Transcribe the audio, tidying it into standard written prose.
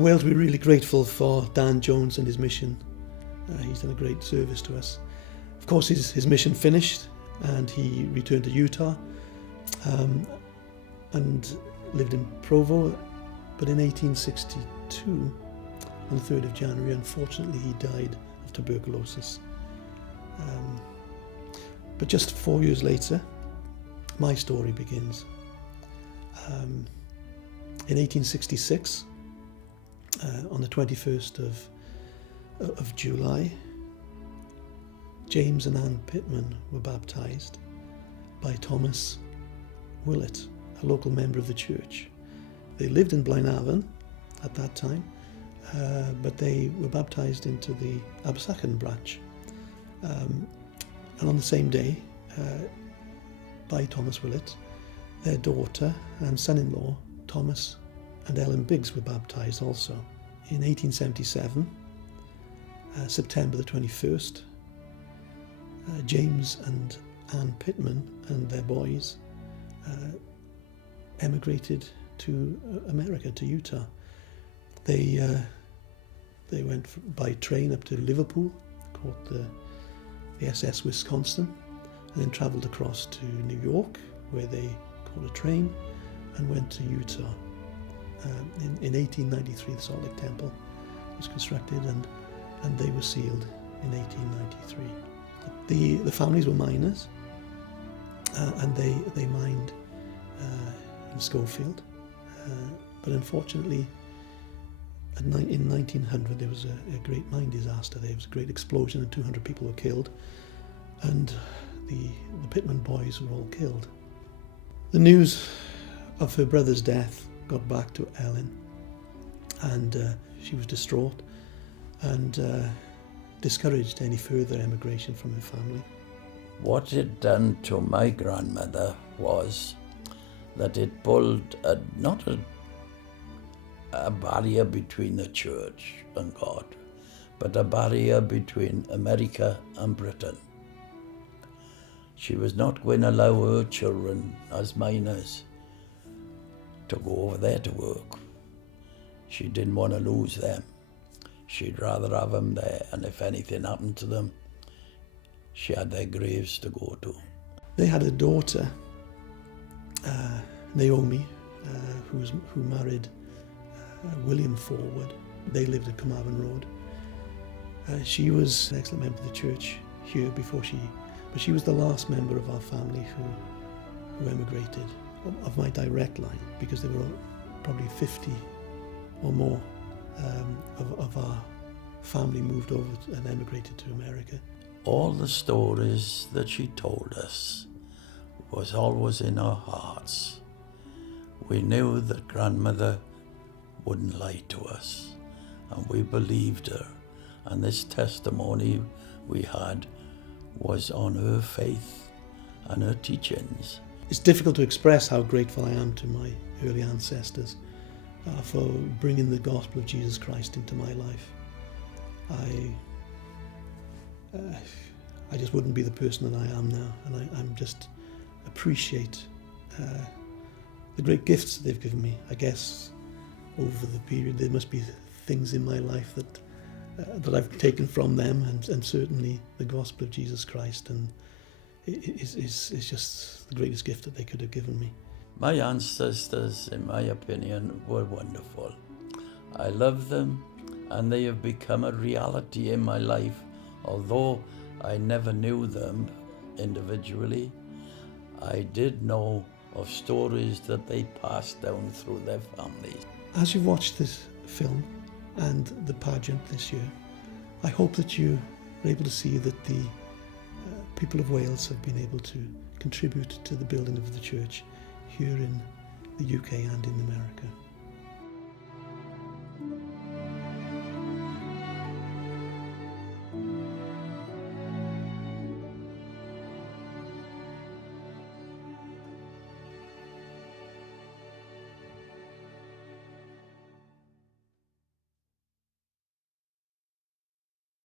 In Wales, we're really grateful for Dan Jones and his mission. He's done a great service to us. Of course, his mission finished and he returned to Utah and lived in Provo. But in 1862, on the 3rd of January, unfortunately, he died of tuberculosis. But just 4 years later, my story begins. In 1866, on the 21st of July, James and Ann Pittman were baptized by Thomas Willett, a local member of the church. They lived in Blaenavon at that time, but they were baptized into the Abersachen branch. And on the same day, by Thomas Willett, their daughter and son-in-law, Thomas and Ellen Biggs, were baptized also. In 1877, September the 21st, James and Ann Pittman and their boys emigrated to America, to Utah. They went by train up to Liverpool, caught the SS Wisconsin, and then travelled across to New York, where they caught a train and went to Utah. In 1893, the Salt Lake Temple was constructed, and they were sealed in 1893. The families were miners, and they mined in Schofield. But unfortunately, in 1900, there was a great mine disaster. There was a great explosion and 200 people were killed, and the Pittman boys were all killed. The news of her brother's death got back to Ellen, and she was distraught and discouraged any further emigration from her family. What it done to my grandmother was that it pulled not a barrier between the church and God, but a barrier between America and Britain. She was not going to allow her children as minors to go over there to work. She didn't want to lose them. She'd rather have them there, and if anything happened to them, she had their graves to go to. They had a daughter, Naomi, who married William Forward. They lived at Carmarthen Road. She was an excellent member of the church here but she was the last member of our family who emigrated, of my direct line, because there were probably 50 or more of our family moved over and emigrated to America. All the stories that she told us was always in our hearts. We knew that grandmother wouldn't lie to us, and we believed her, and this testimony we had was on her faith and her teachings. It's difficult to express how grateful I am to my early ancestors for bringing the gospel of Jesus Christ into my life. I just wouldn't be the person that I am now, and I'm just appreciate the great gifts that they've given me. I guess over the period there must be things in my life that I've taken from them, and certainly the gospel of Jesus Christ, and is just the greatest gift that they could have given me. My ancestors, in my opinion, were wonderful. I love them, and they have become a reality in my life. Although I never knew them individually, I did know of stories that they passed down through their families. As you've watched this film and the pageant this year, I hope that you are able to see that the people of Wales have been able to contribute to the building of the church here in the UK and in America.